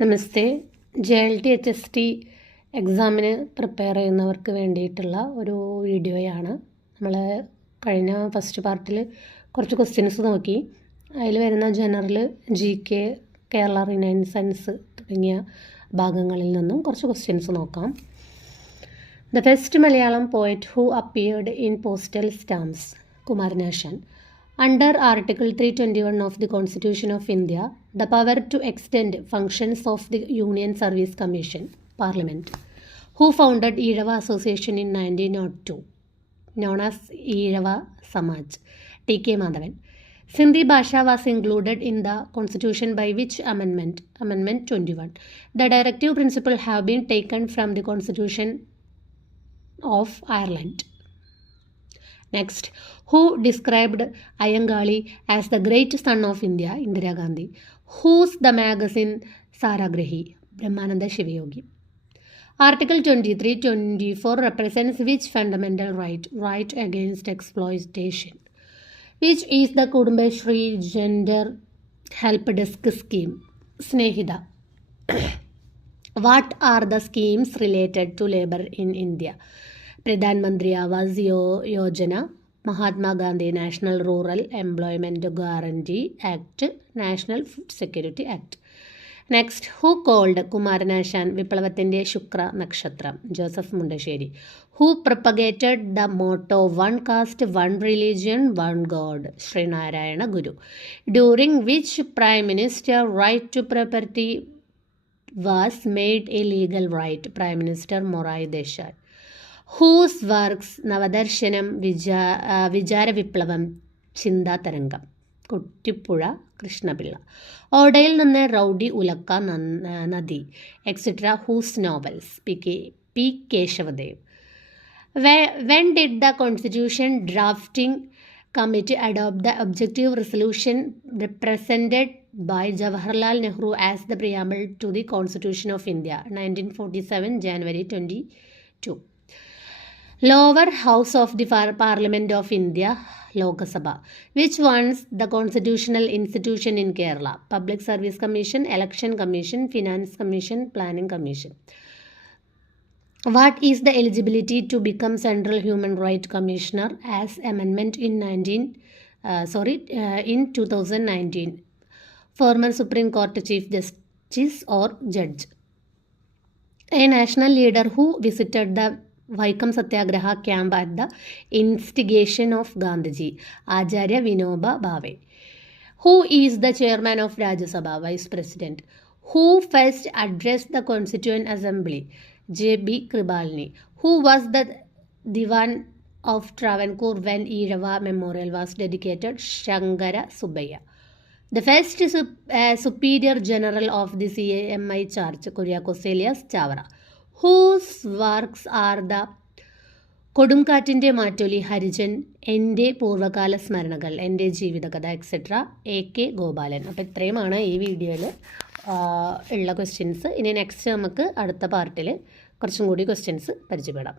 നമസ്തേ. JLT-HST എക്സാമിന് prepare ചെയ്യുന്നവർക്ക് വേണ്ടിയിട്ടുള്ള ഒരു വീഡിയോയാണ്. നമ്മൾ കഴിഞ്ഞ ഫസ്റ്റ് പാർട്ടിൽ കുറച്ച് ക്വസ്റ്റ്യൻസ് നോക്കി. അതിൽ വരുന്ന ജനറൽ, GK, കേരള റിനൈസൻസ് തുടങ്ങിയ ഭാഗങ്ങളിൽ നിന്നും കുറച്ച് ക്വസ്റ്റ്യൻസ് നോക്കാം. The first Malayalam poet who appeared in postal stamps, Kumaranasan. Under Article 321 of the Constitution of India, the power to extend functions of the Union Service Commission, Parliament, who founded Ezhava Association in 1902, known as Ezhava Samaj, T.K. Madhavan. Sindhi Bhasha was included in the Constitution by which amendment? Amendment 21. The directive principle have been taken from the Constitution of Ireland. Next, who described Ayangali as the great son of India? Indira Gandhi. Whose the magazine? Saragrahi, Brahmananda Shivayogi. Article 23-24 represents which fundamental right? Right against exploitation. Which is the Kudumbashree Gender Help Desk Scheme? Snehida. What are the schemes related to labor in India? Pradhan Mantri Awas Yojana, Mahatma Gandhi National Rural Employment Guarantee Act, National Food Security Act. Next, who called Kumaranashan Viplavathinte Shukra Nakshatram? Joseph Mundasheri. Who propagated the motto one caste, one religion, one God? Sri Narayana Guru. During which Prime Minister right to property was made a legal right? Prime Minister Morai Desai. Whose works? Navadarshanam, Vijara Viplavam, Chinda Tarangam, Kuttipuzha Krishnapillai. ഓടയിൽ നിന്ന് Rowdy Ulakka Nadi, etcetera. Whose novels? P. Kesavadev. When did the Constitution Drafting Committee adopt the objective resolution represented by Jawaharlal Nehru as the preamble to the Constitution of India? 1947, January 22. Lower House of the Parliament of India, Lok Sabha. Which ones the constitutional institution in Kerala? Public Service Commission, Election Commission, Finance Commission, Planning Commission. What is the eligibility to become Central Human Rights Commissioner as amendment in 2019? Former Supreme Court Chief Justice or Judge. A national leader who visited the Vaikam Satyagraha camp at the instigation of Gandhiji, Acharya Vinoba Bhave. Who is the chairman of Rajya Sabha? Vice President. Who first addressed the Constituent Assembly? J.B. Kribalni. Who was the Diwan of Travancore when Ezhava Memorial was dedicated? Shankara Subbaiah. The first Superior General of the CMI Church, Kuryakos Elias Chavara. Whose works are the കൊടുങ്കാറ്റിൻ്റെ മാറ്റൊലി, ഹരിജൻ, എൻ്റെ പൂർവ്വകാല സ്മരണകൾ, എൻ്റെ ജീവിതകഥ, etcetera. AK Gopalan. അപ്പോൾ ഇത്രയുമാണ് ഈ വീഡിയോയിൽ ഉള്ള questions. ഇനി നെക്സ്റ്റ് നമുക്ക് അടുത്ത പാർട്ടിൽ കുറച്ചും കൂടി ക്വസ്റ്റ്യൻസ് പരിചയപ്പെടാം.